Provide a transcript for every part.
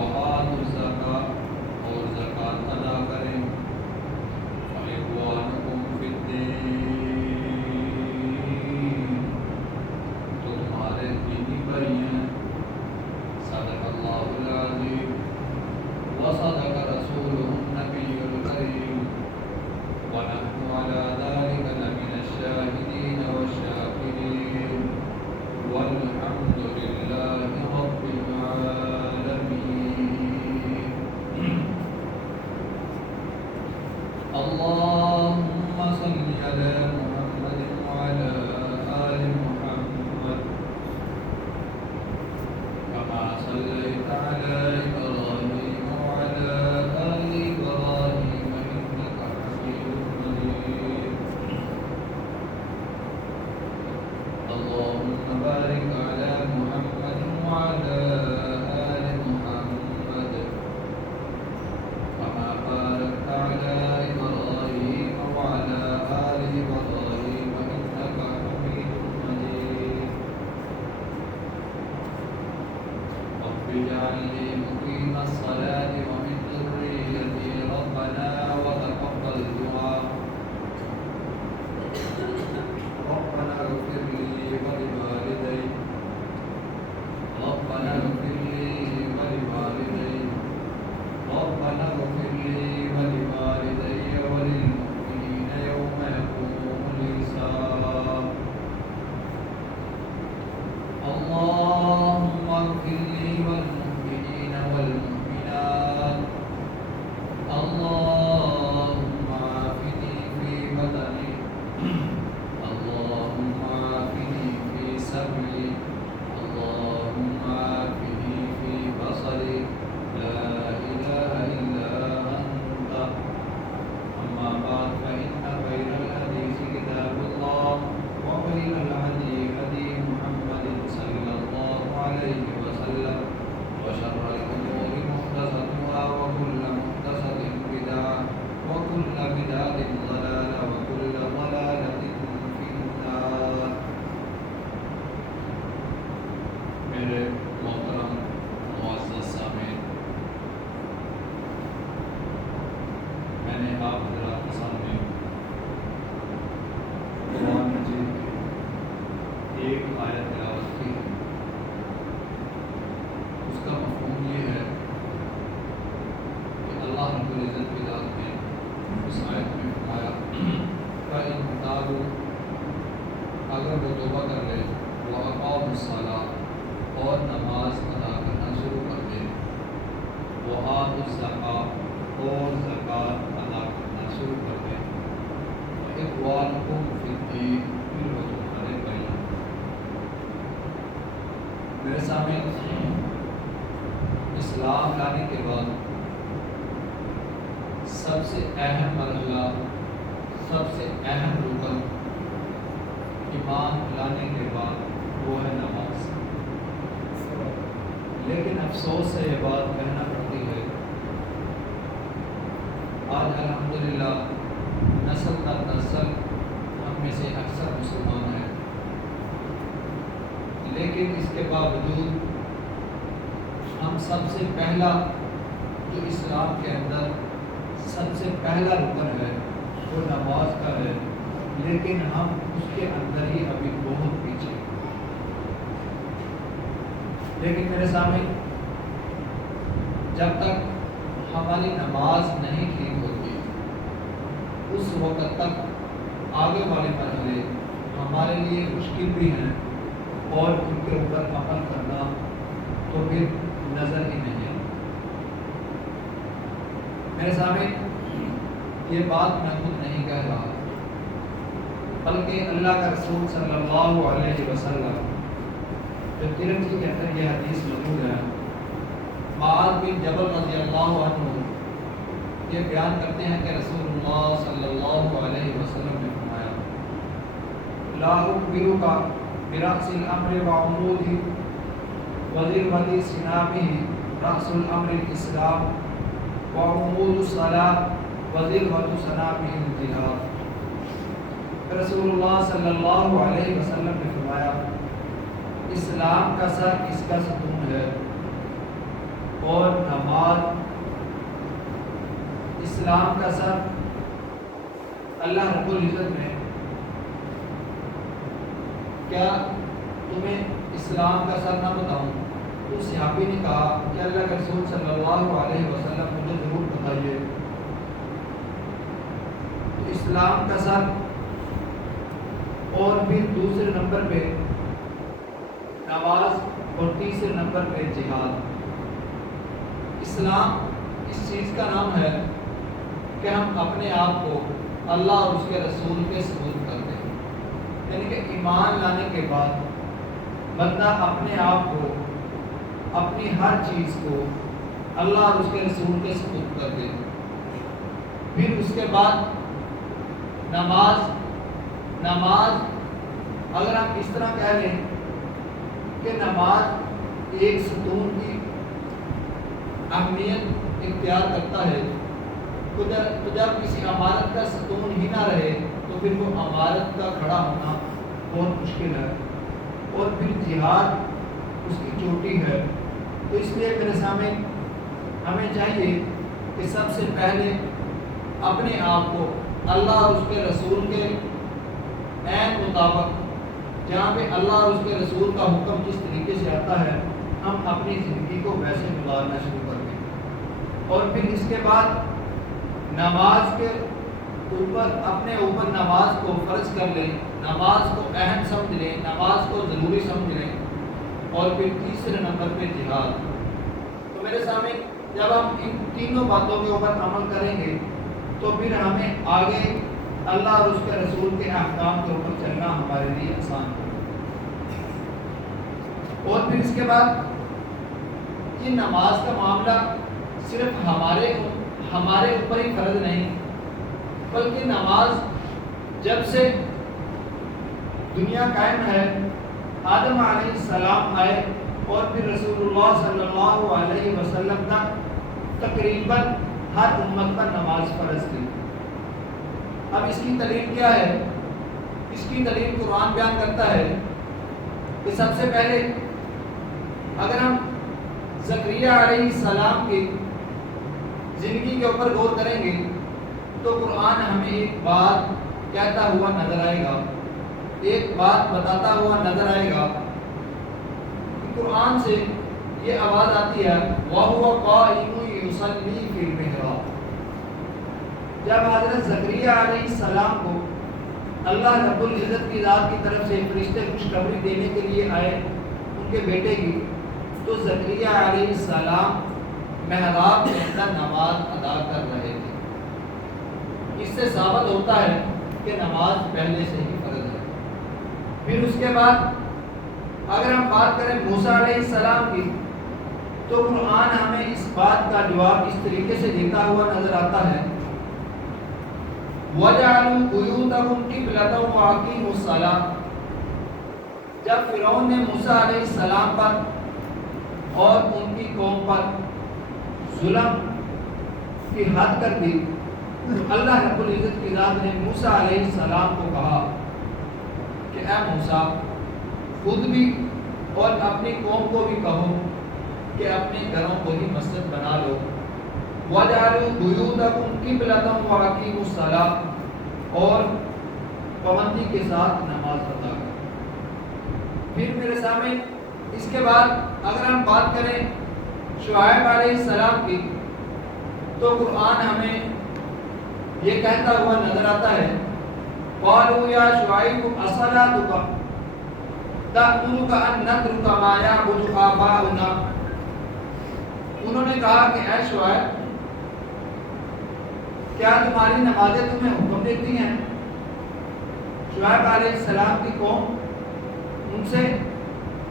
وآتوا الزکاۃ اور زکوٰۃ ادا کریں وإخوانکم فی الدین تو تمہارے دینی بھائی ہیں صدق اللہ العظیم وصدق رسولہ النبی الکریم ونحن علی ذلک لمن الشاہدین والشاکرین والحمد للہ رب العالمین اللہم صل علی محمد وعلی آل محمد كما صليت على إبراهيم وعلى آل إبراهيم إنك حميد مجيد اللهم بارك على محمد وعلى آل محمد كما باركت على إبراهيم وعلى آل إبراهيم إنك حميد مجيد رب اجعلني مقيم الصلاة ومن ذريتي ربنا وتقبل دعاء ربنا اغفر لي ولوالدي ربنا اغفر لي ولوالدي ربنا اغفر لي ولوالدي وللمؤمنين يوم يقوم الحساب اللهم اغفر لي والمؤمنين والمؤمنات اللهم عافني في بدني اللهم عافني في سمعي اللهم عافني في بصري لا إله إلا أنت أما بعد فإن خير الحديث كتاب الله وخير الهدي هدي محمد صلى الله عليه وسلم وشر الأمور محدثاتها وكل محدثة بدعة وكل بدعة ضلالة وكل ضلالة في النار میرے محترم معزز سامعین، میں نے آپ حضرات کے سامنے قرآن مجید کی ایک آیت تلاوت کی ہے۔ اس کا مفہوم یہ ہے کہ اللہ رب العزت کی ذات نے اس آیت میں فرمایا فَإِن تَابُوا اگر وہ توبہ کر لے وَأَقَامُوا الصَّلَاةَ اور نماز ادا کرنا شروع کر دے وَآتُوا الزَّکَاةَ اور زکوٰۃ ادا کرنا شروع کر دے وَإِخْوَانُکُمْ فِی الدِّین پھر وہ تمہارے بھائی ہیں۔ میرے سامنے اسلام لانے کے بعد سب سے اہم مرحلہ، سب سے اہم رکن ایمان لانے کے بعد وہ ہے نماز۔ لیکن افسوس سے یہ بات کہنا پڑتی ہے آج الحمدللہ نسل در نسل ہم میں سے اکثر مسلمان ہیں، لیکن اس کے باوجود ہم سب سے پہلا جو اسلام کے اندر سب سے پہلا رکن ہے وہ نماز کا ہے، لیکن ہم اس کے اندر ہی ابھی بہت پیچھے۔ لیکن میرے سامنے جب تک ہماری نماز نہیں ٹھیک ہوتی اس وقت تک آگے والے مرحلے ہمارے لیے مشکل بھی ہیں اور ان کے اوپر عمل کرنا تو پھر نظر ہی نہیں ہے۔ میرے سامنے یہ بات میں خود نہیں کہہ رہا، بلکہ اللہ کا رسول صلی اللہ علیہ وسلم جو ترمذی کے اندر یہ حدیث موجود ہے، معاذ بن جبل رضی اللہ عنہ یہ بیان کرتے ہیں کہ رسول اللہ صلی اللہ علیہ وسلم نے فرمایا لا اخبرک برأس الامر وعمودہ وذروة سنامہ رأس الامر الاسلام وعمود الصلاة وذروة سنامہ الجہاد۔ رسول اللہ صلی اللہ علیہ وسلم نے فرمایا اسلام کا سر اس کا ستون ہے، اور نماز اسلام کا سر اللہ رب العزت نے کیا تمہیں اسلام کا سر نہ بتاؤں؟ تو صحابی نے کہا کہ اللہ کے رسول صلی اللہ علیہ وسلم مجھے ضرور بتائیے۔ تو اسلام کا سر اور پھر دوسرے نمبر پہ نماز اور تیسرے نمبر پہ جہاد۔ اسلام اس چیز کا نام ہے کہ ہم اپنے آپ کو اللہ اور اس کے رسول کے سپرد کرتے ہیں، یعنی کہ ایمان لانے کے بعد بندہ اپنے آپ کو، اپنی ہر چیز کو اللہ اور اس کے رسول کے سپرد کر دے۔ پھر اس کے بعد نماز اگر ہم اس طرح کہہ لیں کہ نماز ایک ستون کی اہمیت اختیار کرتا ہے، تو جب کسی عمارت کا ستون ہی نہ رہے تو پھر وہ عمارت کا کھڑا ہونا بہت مشکل ہے، اور پھر جہاد اس کی چوٹی ہے۔ تو اس لیے میرے سامنے ہمیں چاہیے کہ سب سے پہلے اپنے آپ کو اللہ اور اس کے رسول کے عین مطابق، جہاں پہ اللہ اور اس کے رسول کا حکم جس طریقے سے آتا ہے، ہم اپنی زندگی کو ویسے گزارنا شروع کر دیں، اور پھر اس کے بعد نماز کے اوپر اپنے اوپر نماز کو فرض کر لیں، نماز کو اہم سمجھ لیں، نماز کو ضروری سمجھ لیں، اور پھر تیسرے نمبر پہ جہاد۔ تو میرے سامنے جب ہم ان تینوں باتوں کے اوپر عمل کریں گے تو پھر ہمیں آگے اللہ اور اس کے رسول کے احکام کے اوپر چلنا ہمارے لیے آسان ہوگا۔ اور پھر اس کے بعد یہ نماز کا معاملہ صرف ہمارے اوپر ہی فرض نہیں، بلکہ نماز جب سے دنیا قائم ہے، آدم علیہ السلام آئے اور پھر رسول اللہ صلی اللہ علیہ وسلم تک تقریباً ہر امت پر نماز فرض تھی۔ اب اس کی دلیل کیا ہے؟ اس کی دلیل قرآن بیان کرتا ہے کہ سب سے پہلے اگر ہم زکریا علیہ السلام کی زندگی کے اوپر غور کریں گے تو قرآن ہمیں ایک بات کہتا ہوا نظر آئے گا، ایک بات بتاتا ہوا نظر آئے گا۔ قرآن سے یہ آواز آتی ہے وَهُوَ قَائِمٌ يُصَلِّي فِي الْمِحْرَابِ۔ جب حضرت زکریا علیہ السلام کو اللہ رب العزت کی ذات کی طرف سے فرشتے خوشخبری دینے کے لیے آئے ان کے بیٹے کی، تو زکریا علیہ السلام محراب کے اندر نماز ادا کر رہے تھے۔ اس سے ثابت ہوتا ہے کہ نماز پہلے سے ہی فرض ہے۔ پھر اس کے بعد اگر ہم بات کریں موسیٰ علیہ السلام کی، تو قرآن ہمیں اس بات کا جواب اس طریقے سے دیتا ہوا نظر آتا ہے وَجَعَلُوا بُيُوتَهُمْ قِبْلَةً وَأَقِيمُوا الصَّلَاةَ۔ جب فرعون نے موسیٰ علیہ السلام پر اور ان کی قوم پر ظلم کی حد کر دی، اللہ رب العزت کی ذات نے موسیٰ علیہ السلام کو کہا کہ اے موسیٰ، خود بھی اور اپنی قوم کو بھی کہو کہ اپنے گھروں کو ہی مسجد بنا لو۔ وَجَعَلُوا بُيُوتَكُمْ قِبْلَةً وَأَقِيمُوا الصَّلَاةَ، اور پابندی کے ساتھ نماز ادا کرو۔ پھر میرے سامنے اس کے بعد اگر ہم بات کریں شعیب علیہ السلام کی، تو قرآن ہمیں یہ کہتا ہوا نظر آتا ہے قَالُوا يَا شُعَيْبُ أَصَلَاتُكَ تَأْمُرُكَ أَن نَّتْرُكَ مَا يَعْبُدُ آبَاؤُنَا۔ انہوں نے کہا کہ اے شعیب، کیا تمہاری نمازیں تمہیں حکم دیتی ہیں؟ شعیب علیہ السلام کی قوم ان سے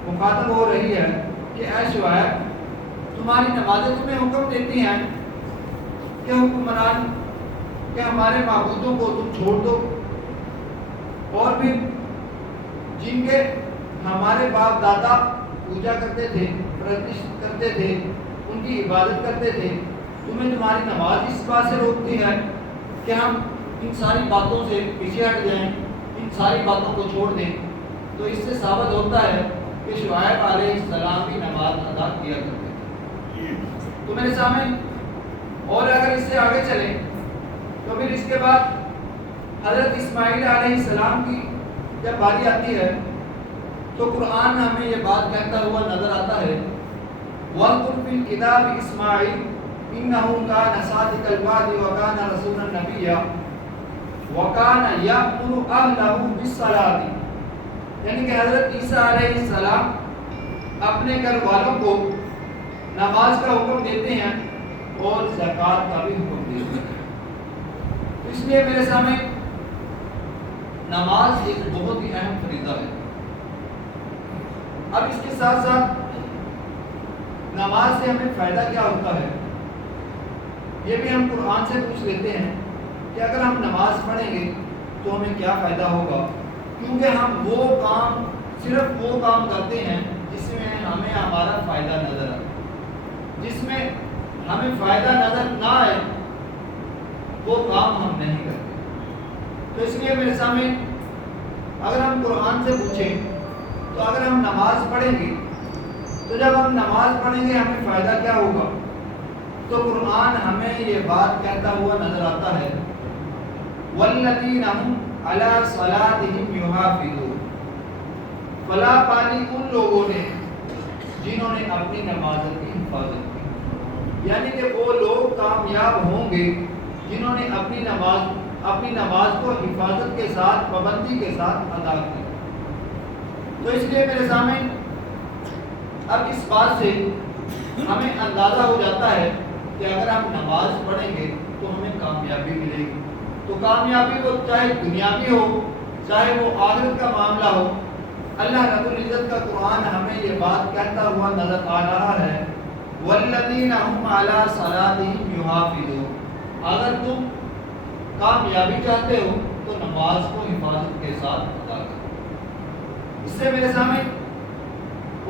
مخاطب ہو رہی ہے کہ اے شعیب، تمہاری نمازیں تمہیں حکم دیتی ہیں کہ حکمران کہ ہمارے معبودوں کو تم چھوڑ دو، اور پھر جن کے ہمارے باپ دادا پوجا کرتے تھے، پرستش کرتے تھے، ان کی عبادت کرتے تھے، تمہیں تمہاری نماز اس بات سے روکتی ہے کہ ہم ان ساری باتوں سے پیچھے ہٹ جائیں، ان ساری باتوں کو چھوڑ دیں۔ تو اس سے ثابت ہوتا ہے کہ شعیب علیہ السلام بھی نماز ادا کیا کرتے تھے۔ تو میرے سامنے اور اگر اس سے آگے چلیں تو پھر اس کے بعد حضرت اسماعیل علیہ السلام کی جب باری آتی ہے تو قرآن ہمیں یہ بات کہتا ہوا نظر آتا ہے وَاذْكُرْ فِي الْكِتَابِ إِسْمَاعِيلَ إِنَّهُ كَانَ صَادِقَ الْوَعْدِ وَكَانَ رَسُولًا نَبِيًّا وَكَانَ يَأْمُرُ أَهْلَهُ بِالصَّلَاةِ، یعنی کہ حضرت عیسیٰ علیہ السلام اپنے گھر والوں کو نماز کا حکم دیتے ہیں اور زکوٰۃ کا بھی حکم دیتے ہیں۔ اس لیے میرے سامنے نماز ایک بہت ہی اہم فریضہ ہے۔ اب اس کے ساتھ ساتھ نماز سے ہمیں فائدہ کیا ہوتا ہے یہ بھی ہم قرآن سے پوچھ لیتے ہیں کہ اگر ہم نماز پڑھیں گے تو ہمیں کیا فائدہ ہوگا، کیونکہ ہم صرف وہ کام کرتے ہیں جس میں ہمیں ہمارا فائدہ نظر آئے، جس میں ہمیں فائدہ نظر نہ آئے وہ کام ہم نہیں کرتے۔ تو اس لیے میرے سامنے اگر ہم قرآن سے پوچھیں تو اگر ہم نماز پڑھیں گے تو جب ہم نماز پڑھیں گے ہمیں فائدہ کیا ہوگا، تو قرآن ہمیں یہ بات کہتا ہوا نظر آتا ہے وَالَّذِينَ هُمْ عَلَىٰ صَلَاتِهِمْ يُحَافِظُونَ، فلاح پالی ان لوگوں نے جنہوں نے اپنی نماز کی حفاظت کی، یعنی کہ وہ لوگ کامیاب ہوں گے جنہوں نے اپنی نماز کو حفاظت کے ساتھ پابندی کے ساتھ ادا کیا۔ تو اس لیے میرے سامنے اب اس بات سے ہمیں اندازہ ہو جاتا ہے کہ اگر ہم نماز پڑھیں گے تو ہمیں کامیابی ملے گی، تو کامیابی وہ چاہے دنیاوی ہو چاہے وہ آخرت کا معاملہ ہو، اللہ رب العزت کا قرآن ہمیں یہ بات کہتا ہوا نظر آ رہا ہے وَالَّذِينَ هُمْ عَلَىٰ صَلَاتِهِمْ يُحَافِظُونَ، اگر تم کامیابی چاہتے ہو تو نماز کو حفاظت کے ساتھ ادا کرو۔ اس سے میرے سامنے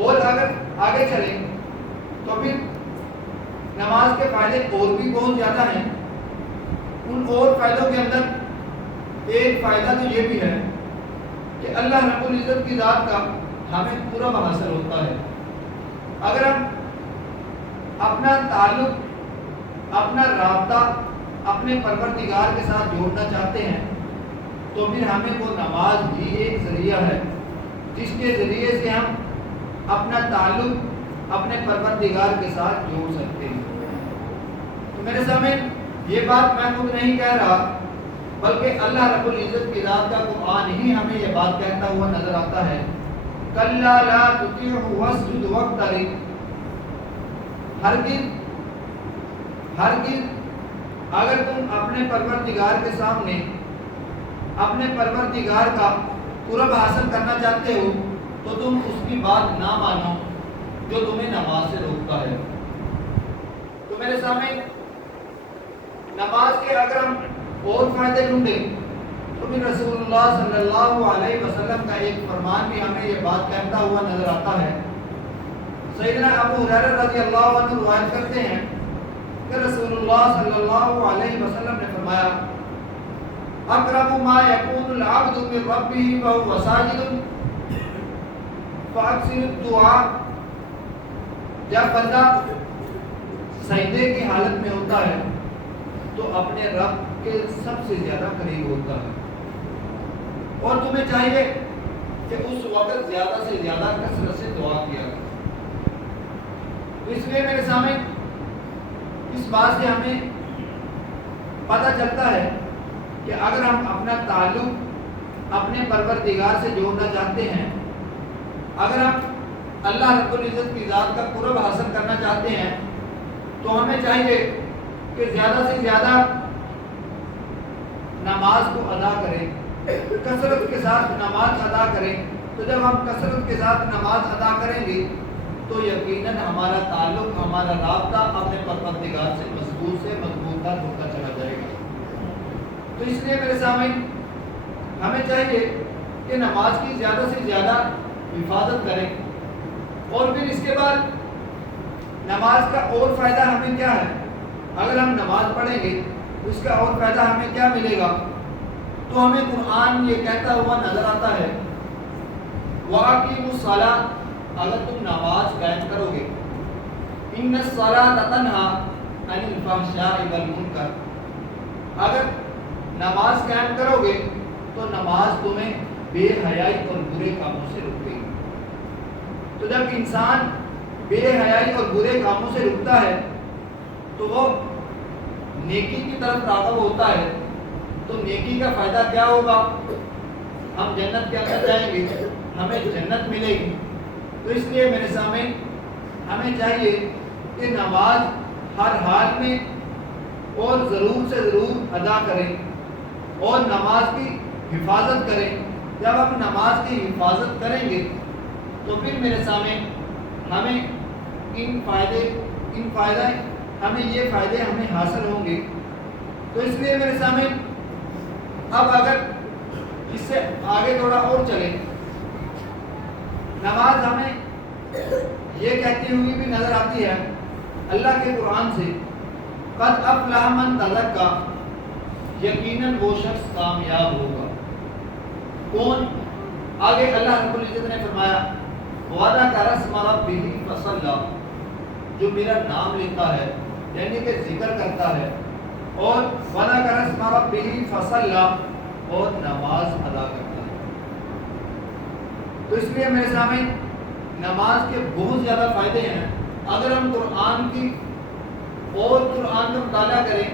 اور اگر آگے چلیں تو پھر نماز کے فائدے اور بھی بہت زیادہ ہیں۔ ان اور فائدوں کے اندر ایک فائدہ تو یہ بھی ہے کہ اللہ رب العزت کی ذات کا ہمیں پورا حاصل ہوتا ہے۔ اگر ہم اپنا تعلق اپنا رابطہ اپنے پروردگار کے ساتھ جوڑنا چاہتے ہیں تو پھر ہمیں وہ نماز بھی ایک ذریعہ ہے جس کے ذریعے سے ہم اپنا تعلق اپنے پروردگار کے ساتھ جوڑ سکتے ہیں۔ تو میرے سامنے یہ بات میں خود نہیں کہہ رہا بلکہ اللہ رب العزت کی ذات کا قرآن ہی ہمیں یہ بات کہتا ہوا نظر آتا ہے کَلَّا لَا تُطِعْهُ وَاسْجُدْ وَاقْتَرِب، ہرگز اگر تم اپنے پروردگار کے سامنے اپنے پروردگار کا قرب حاصل کرنا چاہتے ہو تو تم اس کی بات نہ مانو جو تمہیں نماز سے روکتا ہے۔ تو میرے سامنے نماز کے اگر ہم اور فائدے ڈھونڈیں تو پھر رسول اللہ صلی اللہ علیہ وسلم کا ایک فرمان بھی ہمیں یہ بات کہتا ہوا نظر آتا ہے۔ سیدنا ابو ہریرہ رضی اللہ عنہ روایت کرتے ہیں کہ رسول اللہ صلی اللہ علیہ وسلم نے فرمایا اقرب ما یکون العبد من ربہ وهو ساجد فاکثر الدعاء، جب بندہ سجدے کی حالت میں ہوتا ہے تو اپنے رب کے سب سے زیادہ قریب ہوتا ہے، اور تمہیں چاہیے کہ اس وقت زیادہ سے زیادہ کثرت سے دعا کیا کرو۔ تو اس لیے میرے سامنے اس بات سے ہمیں پتہ چلتا ہے کہ اگر ہم اپنا تعلق اپنے پروردگار سے جوڑنا چاہتے ہیں، اگر ہم اللہ رب العزت کی ذات کا قرب حاصل کرنا چاہتے ہیں تو ہمیں چاہیے کہ زیادہ سے زیادہ نماز کو ادا کریں، کثرت کے ساتھ نماز ادا کریں۔ تو جب ہم کثرت کے ساتھ نماز ادا کریں گے تو یقیناً ہمارا تعلق ہمارا رابطہ اپنے پروردگار سے مضبوط ہوتا چلا جائے گا۔ تو اس لیے میرے سامنے ہمیں چاہیے کہ نماز کی زیادہ سے زیادہ حفاظت کریں، اور پھر اس کے بعد نماز کا اور فائدہ ہمیں کیا ہے، اگر ہم نماز پڑھیں گے تو اس کا اور فائدہ ہمیں کیا ملے گا، تو ہمیں قرآن یہ کہتا ہوا نظر آتا ہے وَأَقِیمُوا الصَّلَاةَ، اگر تم نماز قائم کرو گے ان الصلاۃ تنہا عن الفحشاء والمنکر، اگر نماز قائم کرو گے تو نماز تمہیں بے حیائی اور برے کاموں سے روکے گی۔ تو جب انسان بے حیائی اور برے کاموں سے رکتا ہے تو وہ نیکی کی طرف راغب ہوتا ہے، تو نیکی کا فائدہ کیا ہوگا؟ ہم جنت کے اندر جائیں گے، ہمیں جنت ملے گی۔ تو اس لیے میرے سامنے ہمیں چاہیے کہ نماز ہر حال میں اور ضرور سے ضرور ادا کریں اور نماز کی حفاظت کریں۔ جب ہم نماز کی حفاظت کریں گے تو پھر میرے سامنے ہمیں ان فائدے ہمیں یہ فائدے ہمیں حاصل ہوں گے۔ تو اس لیے میرے سامنے اب اگر اس سے آگے تھوڑا اور چلیں، نماز ہمیں یہ کہتی ہوئی بھی نظر آتی ہے اللہ کے قرآن سے، قد افلح من تزکا، یقیناً وہ شخص کامیاب ہوگا۔ کون؟ آگے اللہ رب العزت نے فرمایا وَذَكَرَ اسْمَ رَبِّهِ فَصَلَّى، جو میرا نام لیتا ہے یعنی کہ ذکر کرتا ہے، اور وَذَكَرَ اسْمَ رَبِّهِ فَصَلَّى، اور نماز ادا کرتا ہے۔ تو اس لیے میرے سامنے نماز کے بہت زیادہ فائدے ہیں۔ اگر ہم قرآن کی اور قرآن کا مطالعہ کریں،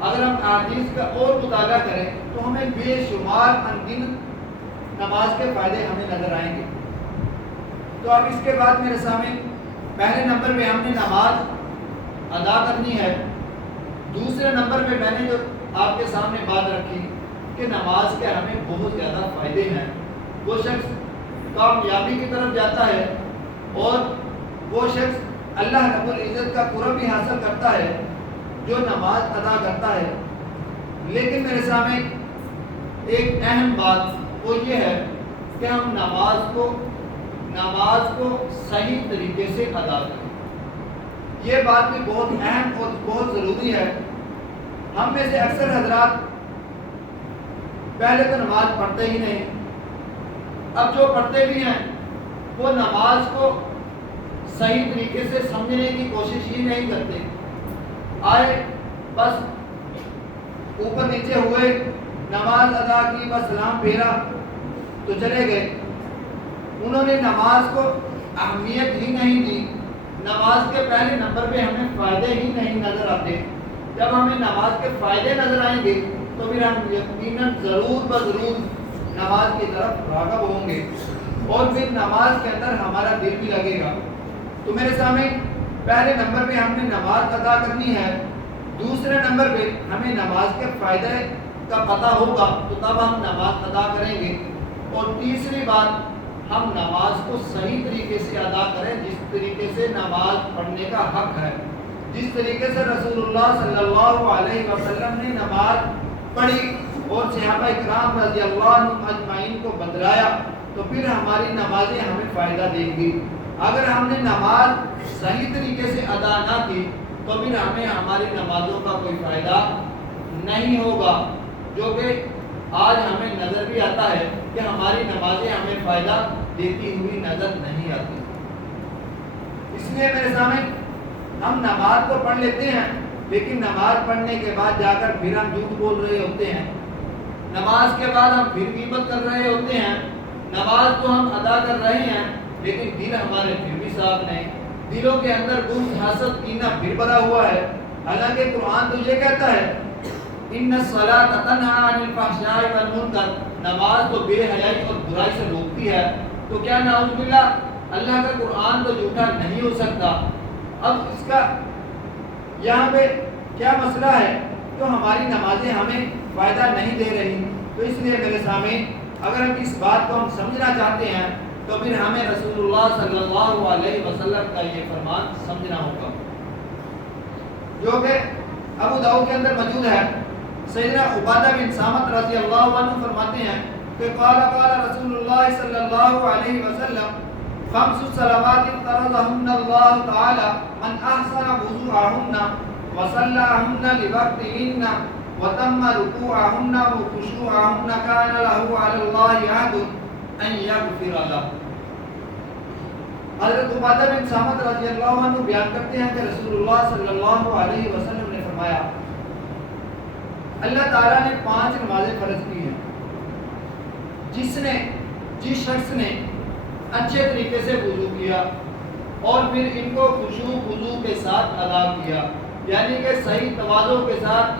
اگر ہم احادیث کا اور مطالعہ کریں تو ہمیں بے شمار انگنت نماز کے فائدے ہمیں نظر آئیں گے۔ تو اب اس کے بعد میرے سامنے پہلے نمبر پہ ہم نے نماز ادا کرنی ہے، دوسرے نمبر پہ میں نے جو آپ کے سامنے بات رکھی کہ نماز کے ہمیں بہت زیادہ فائدے ہیں۔ وہ شخص کامیابی کی طرف جاتا ہے اور وہ شخص اللہ رب العزت کا قرب بھی حاصل کرتا ہے جو نماز ادا کرتا ہے۔ لیکن میرے سامنے ایک اہم بات وہ یہ ہے کہ ہم نماز کو صحیح طریقے سے ادا کریں۔ یہ بات بھی بہت اہم اور بہت ضروری ہے۔ ہم میں سے اکثر حضرات پہلے تو نماز پڑھتے ہی نہیں، اب جو پڑھتے بھی ہیں وہ نماز کو صحیح طریقے سے سمجھنے کی کوشش ہی نہیں کرتے۔ آئے بس اوپر نیچے ہوئے، نماز ادا کی، بس سلام پھیرا تو چلے گئے۔ انہوں نے نماز کو اہمیت ہی نہیں دی۔ نماز کے پہلے نمبر پہ ہمیں فائدے ہی نہیں نظر آتے۔ جب ہمیں نماز کے فائدے نظر آئیں گے تو پھر ہم یقیناً ضرور بضرور نماز کی طرف راغب ہوں گے اور پھر نماز کے اندر ہمارا دل بھی لگے گا۔ تو میرے سامنے پہلے نمبر پہ ہم نے نماز ادا کرنی ہے، دوسرے نمبر پہ ہمیں نماز کے فائدے کا پتہ ہوگا تو تب ہم نماز ادا کریں گے، اور تیسری بات ہم نماز کو صحیح طریقے سے ادا کریں جس طریقے سے نماز پڑھنے کا حق ہے، جس طریقے سے رسول اللہ صلی اللہ علیہ وسلم نے نماز پڑھی اور صحابہ اکرام رضی اللہ عنہم اجمعین کو بتلایا، تو پھر ہماری نمازیں ہمیں فائدہ دیں گی۔ اگر ہم نے نماز صحیح طریقے سے ادا نہ کی تو پھر ہمیں ہماری نمازوں کا کوئی فائدہ نہیں ہوگا، جو کہ آج ہمیں نظر بھی آتا ہے کہ ہماری نمازیں ہمیں فائدہ دیتی ہوئی نظر نہیں آتی۔ اس لیے میرے سامنے ہم نماز تو پڑھ لیتے ہیں، لیکن نماز پڑھنے کے بعد جا کر پھر ہم جھوٹ بول رہے ہوتے ہیں، نماز کے بعد ہم پھر غیبت کر رہے ہوتے ہیں۔ نماز تو ہم ادا کر رہے ہیں لیکن دل ہمارے پھر بھی صاف نہیں، دلوں کے اندر بغض، حسد، کینہ پھر بھرا ہوا ہے۔ حالانکہ قرآن تو یہ کہتا ہے ان الصلاۃ تنہی عن الفحشاء والمنکر، نماز تو بے حیائی اور برائی سے روکتی ہے۔ تو کیا نعوذ باللہ اللہ کا قرآن تو جھوٹا نہیں ہو سکتا؟ اب اس کا یہاں پہ کیا مسئلہ ہے؟ تو ہماری نمازیں ہمیں فائدہ نہیں دے رہی۔ تو اس لیے میرے سامنے اگر ہم اس بات کو ہم سمجھنا چاہتے ہیں تو پھر ہمیں رسول اللہ صلی اللہ علیہ وسلم کا یہ فرمان سمجھنا ہوگا، جو کہ ابو داؤد کے اندر موجود ہے۔ سیدنا عبادہ بن صامت رضی اللہ عنہ فرماتے ہیں کہ قال رسول اللہ صلی اللہ علیہ وسلم خمس صلوات فرضهن اللہ تعالی من احسن وضوءهن وصلاهن لوقتهن وتم ركوعهن وخشوعهن كان له على الله عهد ان يغفر له۔ حضرت عبادہ بن صامت رضی اللہ عنہ بیان کرتے ہیں کہ رسول اللہ صلی اللہ علیہ وسلم نے فرمایا اللہ تعالیٰ نے 5 نمازیں فرض کی ہیں، جس شخص نے اچھے طریقے سے وضو کیا اور پھر ان کو خشوع خضوع کے ساتھ ادا کیا، یعنی کہ صحیح تواضع کے ساتھ،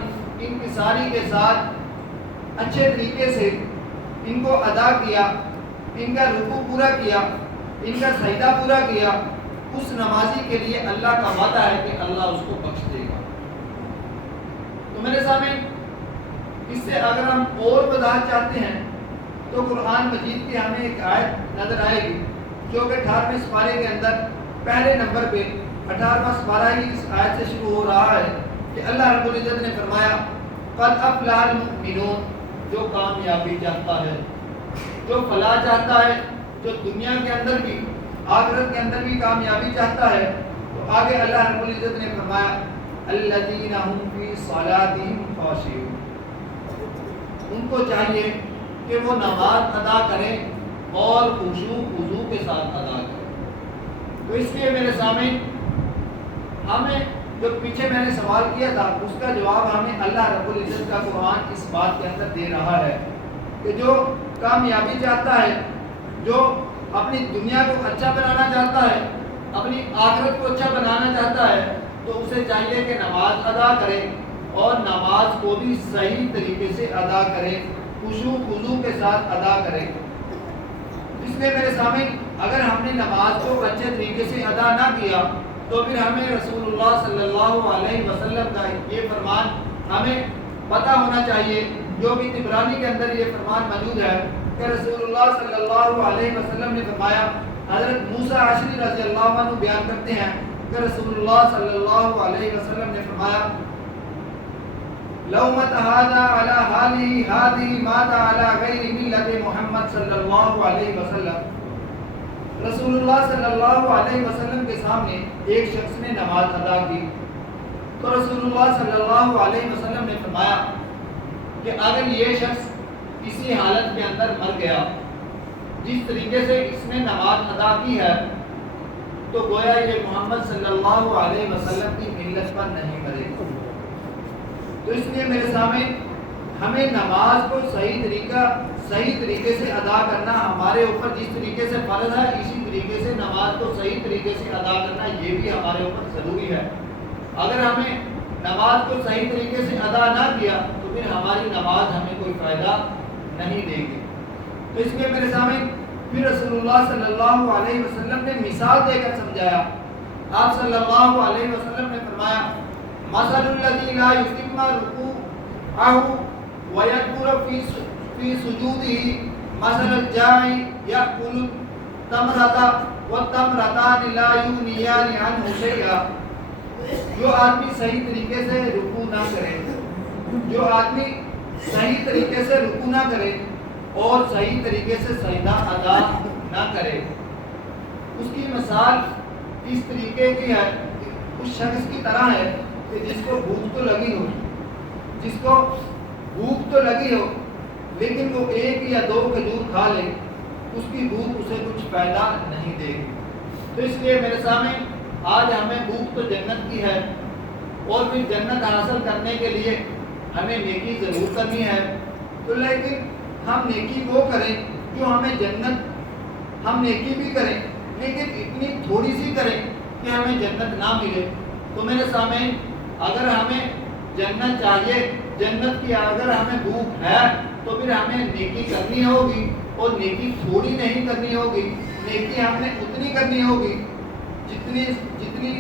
انکساری کے ساتھ اچھے طریقے سے ان کو ادا کیا، ان کا رکوع پورا کیا، ان کا سجدہ پورا کیا، اس نمازی کے لیے اللہ کا وعدہ ہے کہ اللہ اس کو بخش دے گا۔ تو میرے سامنے اس سے اگر ہم اور وضاحت چاہتے ہیں تو قرآن مجید کی ہمیں ایک آیت نظر آئے گی جو کہ 18ویں سپارے کے اندر پہلے نمبر پہ 18واں سپارہ ہی اس آیت سے شروع ہو رہا ہے کہ اللہ رب العزت نے فرمایا قد افلح المؤمنون، جو کامیابی چاہتا ہے، جو فلاح چاہتا ہے، جو دنیا کے اندر بھی آخرت کے اندر بھی کامیابی چاہتا ہے، تو آگے اللہ رب العزت نے فرمایا الذین هم فی صلاتهم خاشعون، ان کو چاہیے کہ وہ نماز ادا کریں اور خشوع خضوع کے ساتھ ادا کریں۔ تو اس لیے میرے سامنے ہمیں جو پیچھے میں نے سوال کیا تھا اس کا جواب ہمیں اللہ رب العزت کا قرآن اس بات کے اندر دے رہا ہے کہ جو کامیابی چاہتا ہے، جو اپنی دنیا کو اچھا بنانا چاہتا ہے، اپنی آخرت کو اچھا بنانا چاہتا ہے، تو اسے چاہیے کہ نماز ادا کرے اور نماز کو بھی صحیح طریقے سے ادا کرے، خشوع خضوع کے ساتھ ادا کرے۔ اس لیے میرے سامنے اگر ہم نے نماز کو اچھے طریقے سے ادا نہ کیا تو پھر ہمیں رسول اللہ صلی اللہ علیہ وسلم کا یہ فرمان ہمیں پتہ ہونا چاہیے، جو بھی طبرانی کے اندر یہ فرمان موجود ہے کہ رسول اللہ صلی اللہ علیہ وسلم نے فرمایا، حضرت موسیٰ عشری رضی اللہ عنہ بیان کرتے ہیں کہ رسول اللہ صلی اللہ علیہ وسلم نے فرمایا لومت هذا على حاله هذه مات على غیر ملت محمد صلی اللہ علیہ وسلم۔ رسول اللہ صلی اللہ علیہ وسلم کے سامنے ایک شخص نے نماز ادا کی تو رسول اللہ صلی اللہ علیہ وسلم نے فرمایا کہ اگر یہ شخص اسی حالت کے اندر مر گیا جس طریقے سے اس نے نماز ادا کی ہے تو گویا یہ محمد صلی اللہ علیہ وسلم کی ملت پر نہیں مرے۔ تو اس لیے میرے سامنے ہمیں نماز کو صحیح طریقے سے ادا کرنا ہمارے اوپر جس طریقے سے فرض ہے، اسی طریقے سے نماز کو صحیح طریقے سے ادا کرنا یہ بھی ہمارے اوپر ضروری ہے۔ اگر ہمیں نماز کو صحیح طریقے سے ادا نہ کیا تو پھر ہماری نماز ہمیں کوئی فائدہ نہیں دے گی۔ تو اس لیے میرے سامنے پھر رسول اللہ صلی اللہ علیہ وسلم نے مثال دے کر سمجھایا۔ آپ صلی اللہ علیہ وسلم نے فرمایا مثل الذی لا یتم رکوعہ ویکبر فی سجودہ مثل الجاعی یأکل التمرۃ والتمرتان لا یغنیان عنہ شیئا۔ جو آدمی صحیح طریقے سے رکوع نہ کرے، جو آدمی صحیح طریقے سے رکوع نہ کرے اور صحیح طریقے سے سجدہ ادا نہ کرے، اس کی مثال اس طریقے کی ہے، اس شخص کی طرح ہے کہ جس کو بھوک تو لگی ہو لیکن وہ 1 یا 2 کھجور کھا لے، اس کی بھوک اسے کچھ فائدہ نہیں دے گی۔ تو اس لیے میرے سامنے آج ہمیں بھوک تو جنت کی ہے اور پھر جنت حاصل کرنے کے لیے ہمیں نیکی ضرور کرنی ہے، تو لیکن ہم نیکی وہ کریں جو ہمیں جنت، ہم نیکی بھی کریں لیکن اتنی تھوڑی سی کریں کہ ہمیں جنت نہ ملے۔ تو میرے سامنے اگر ہمیں جنت چاہیے، جنت کی اگر ہمیں بھوک ہے تو پھر ہمیں نیکی کرنی ہوگی اور نیکی تھوڑی نہیں کرنی ہوگی، نیکی ہم نے اتنی کرنی ہوگی جتنی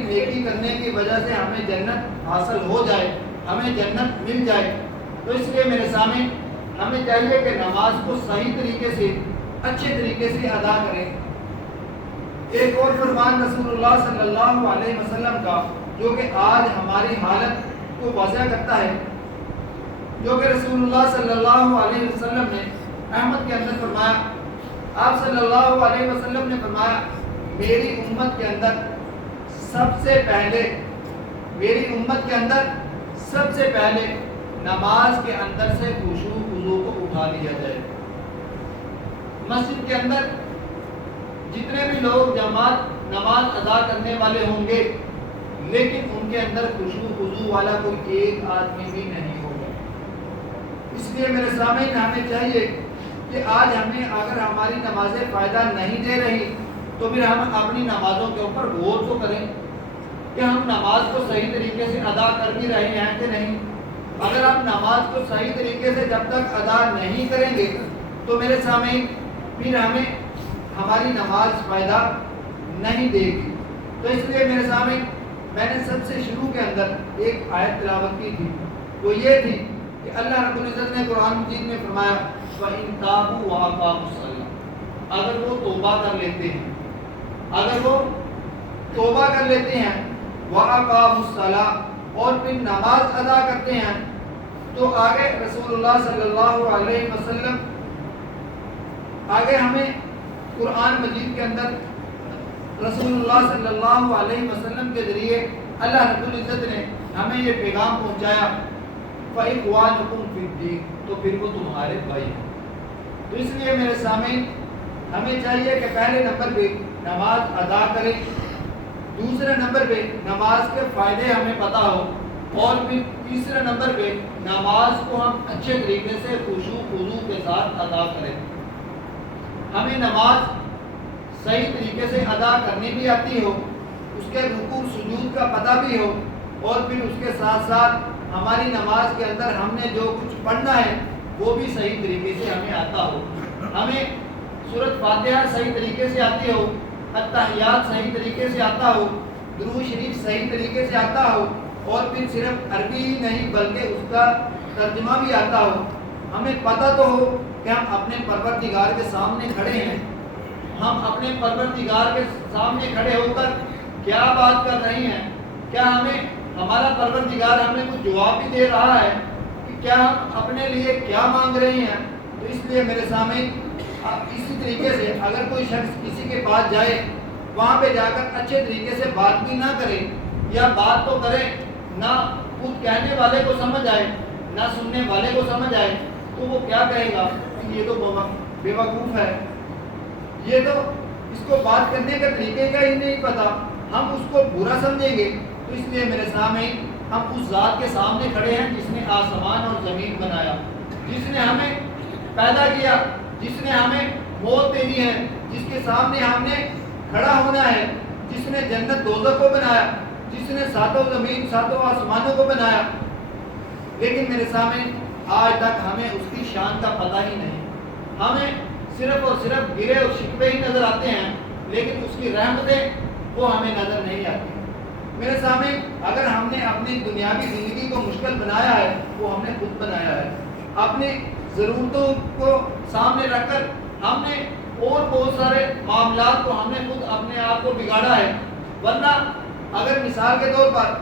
نیکی کرنے کی وجہ سے ہمیں جنت حاصل ہو جائے، ہمیں جنت مل جائے۔ تو اس لیے میرے سامنے ہمیں چاہیے کہ نماز کو صحیح طریقے سے، اچھے طریقے سے ادا کریں۔ ایک اور فرمان رسول اللہ صلی اللہ علیہ وسلم کا جو کہ آج ہماری حالت کو واضح کرتا ہے، جو کہ رسول اللہ صلی اللہ علیہ وسلم نے احمد کے اندر فرمایا، آپ صلی اللہ علیہ وسلم نے فرمایا میری امت کے اندر سب سے پہلے نماز کے اندر سے خشوع خضوع کو اٹھا لیا جائے۔ مسجد کے اندر جتنے بھی لوگ جماعت نماز ادا کرنے والے ہوں گے لیکن ان کے اندر خشوع خضوع والا کوئی ایک آدمی بھی نہیں ہوگا۔ اس لیے میرے سامعین ہمیں چاہیے کہ آج ہمیں اگر ہماری نمازیں فائدہ نہیں دے رہی تو پھر ہم اپنی نمازوں کے اوپر غور تو کریں کہ ہم نماز کو صحیح طریقے سے ادا کر بھی رہے ہیں کہ نہیں۔ اگر آپ نماز کو صحیح طریقے سے جب تک ادا نہیں کریں گے تو میرے سامعین پھر ہمیں ہماری نماز فائدہ نہیں دے گی۔ تو اس لیے میرے سامعین میں نے سب سے شروع کے اندر ایک آیت تلاوت کی تھی، وہ یہ تھی کہ اللہ رب العزت نے قرآن مجید میں فرمایا وَإِن تَابُوا وَأَقَامُوا الصَّلَاةَ، اگر وہ توبہ کر لیتے ہیں، اگر وہ توبہ کر لیتے ہیں وَأَقَامُوا الصَّلَاةَ اور پھر نماز ادا کرتے ہیں، تو آگے رسول اللہ صلی اللہ علیہ وسلم آگے ہمیں قرآن مجید کے اندر رسول اللہ صلی اللہ علیہ وسلم کے ذریعے اللہ رب العزت نے ہمیں یہ پیغام پہنچایا فَإِخْوَانُكُمْ فِي الدِّينِ، تو پھر وہ تمہارے بھائی ہیں۔ تو اس لیے میرے سامعین ہمیں چاہیے کہ پہلے نمبر پہ نماز ادا کریں، دوسرے نمبر پہ نماز کے فائدے ہمیں پتہ ہو، اور پھر تیسرے نمبر پہ نماز کو ہم اچھے طریقے سے خشوع خضوع کے ساتھ ادا کریں۔ ہمیں نماز صحیح طریقے سے ادا کرنی بھی آتی ہو، اس کے رکوع سجود کا پتہ بھی ہو، اور پھر اس کے ساتھ ساتھ ہماری نماز کے اندر ہم نے جو کچھ پڑھنا ہے وہ بھی صحیح طریقے سے ہمیں آتا ہو، ہمیں سورۃ فاتحہ صحیح طریقے سے آتی ہو، التحیات صحیح طریقے سے آتا ہو، درود شریف صحیح طریقے سے آتا ہو، اور پھر صرف عربی ہی نہیں بلکہ اس کا ترجمہ بھی آتا ہو، ہمیں پتہ تو ہو کہ ہم اپنے پروردگار کے سامنے کھڑے ہیں، ہم اپنے پروردگار کے سامنے کھڑے ہو کر کیا بات کر رہے ہیں، کیا ہمارا پروردگار ہمیں کچھ جواب بھی دے رہا ہے کہ کیا ہم اپنے لیے کیا مانگ رہے ہیں۔ تو اس لیے میرے سامنے اسی طریقے سے اگر کوئی شخص کسی کے پاس جائے، وہاں پہ جا کر اچھے طریقے سے بات بھی نہ کرے، یا بات تو کرے نہ خود کہنے والے کو سمجھ آئے نہ سننے والے کو سمجھ آئے، تو وہ کیا کہے گا کہ یہ تو بے وقوف ہے، یہ تو اس کو بات کرنے کا طریقے کا ہی نہیں پتا، ہم اس کو برا سمجھیں گے۔ تو اس لیے میرے سامنے ہم اس ذات کے سامنے کھڑے ہیں جس نے آسمان اور زمین بنایا، جس نے ہمیں پیدا کیا، جس نے ہمیں موت دینی ہے، جس کے سامنے ہم نے کھڑا ہونا ہے، جس نے جنت دوزخ کو بنایا، جس نے ساتوں زمین ساتوں آسمانوں کو بنایا، لیکن میرے سامنے آج تک ہمیں اس کی شان کا پتہ ہی نہیں، ہمیں صرف اور صرف گرے اور شکوے ہی نظر آتے ہیں، لیکن اس کی رحمتیں وہ ہمیں نظر نہیں آتی۔ میرے سامنے اگر ہم نے اپنی دنیاوی زندگی کو مشکل بنایا ہے وہ ہم نے خود بنایا ہے، اپنی ضرورتوں کو سامنے رکھ کر ہم نے اور بہت سارے معاملات کو ہم نے خود اپنے آپ کو بگاڑا ہے، ورنہ اگر مثال کے طور پر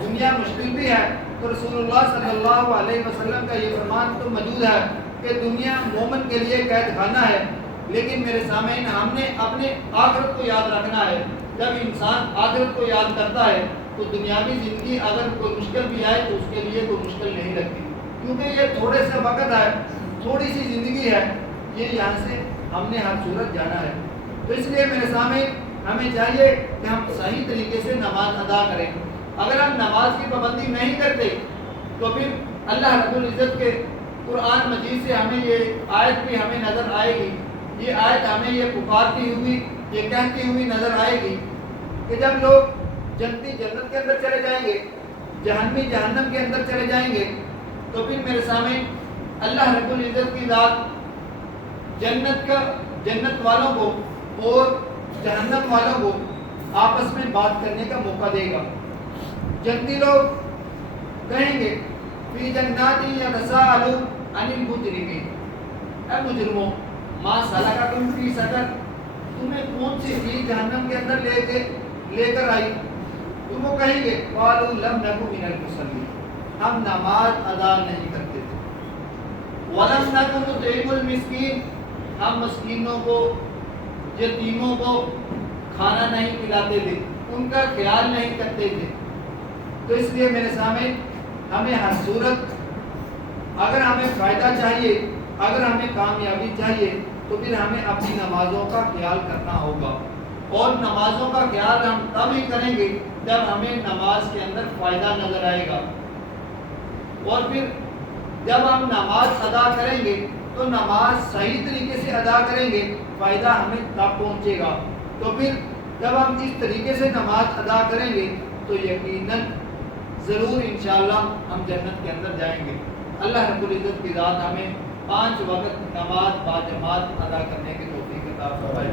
دنیا مشکل بھی ہے تو رسول اللہ صلی اللہ علیہ وسلم کا یہ فرمان تو موجود ہے کہ دنیا مومن کے لیے قید خانہ ہے، لیکن میرے سامعین ہم نے اپنے آخرت کو یاد رکھنا ہے۔ جب انسان آخرت کو یاد کرتا ہے تو دنیاوی زندگی اگر کوئی مشکل بھی آئے تو اس کے لیے کوئی مشکل نہیں لگتی، کیونکہ یہ تھوڑے سے وقت ہے، تھوڑی سی زندگی ہے، یہ یہاں سے ہم نے ہر صورت جانا ہے۔ تو اس لیے میرے سامنے ہمیں چاہیے کہ ہم صحیح طریقے سے نماز ادا کریں۔ اگر ہم نماز کی پابندی نہیں کرتے تو پھر اللہ رب العزت کے قرآن مجید سے ہمیں یہ آیت بھی ہمیں نظر آئے گی، یہ آیت ہمیں یہ پکارتی ہوئی، یہ کہتی ہوئی نظر آئے گی کہ جب لوگ جنتی جنت کے اندر چلے جائیں گے، جہنمی جہنم کے اندر چلے جائیں گے، تو پھر میرے سامنے اللہ رب العزت کی ذات جنت والوں کو اور جہنم والوں کو آپس میں بات کرنے کا موقع دے گا۔ جنتی لوگ کہیں گے فی جناتی یتساءلون عن المجرمین، اے مجرموں ما سلککم فی سقر، تمہیں کون سی چیز جہنم کے اندر لے کر آئی؟ تم وہ کہیں گے قالوا لم نکن من المصلین، ہم نماز ادا نہیں کرتے تھے، ولم نکن نطعم المسکین، ہم مسکینوں کو یتیموں کو کھانا نہیں کھلاتے تھے، ان کا خیال نہیں کرتے تھے۔ تو اس لیے میرے سامنے ہمیں ہر صورت اگر ہمیں فائدہ چاہیے، اگر ہمیں کامیابی چاہیے تو پھر ہمیں اپنی نمازوں کا خیال کرنا ہوگا، اور نمازوں کا خیال ہم تب ہی کریں گے جب ہمیں نماز کے اندر فائدہ نظر آئے گا، اور پھر جب ہم نماز ادا کریں گے تو نماز صحیح طریقے سے ادا کریں گے، فائدہ ہمیں تب پہنچے گا۔ تو پھر جب ہم اس طریقے سے نماز ادا کریں گے تو یقیناً ضرور انشاءاللہ ہم جنت کے اندر جائیں گے۔ اللہ رب العزت کی ذات ہمیں 5 وقت نماز با جماعت ادا کرنے کی توفیق عطا فرمائے۔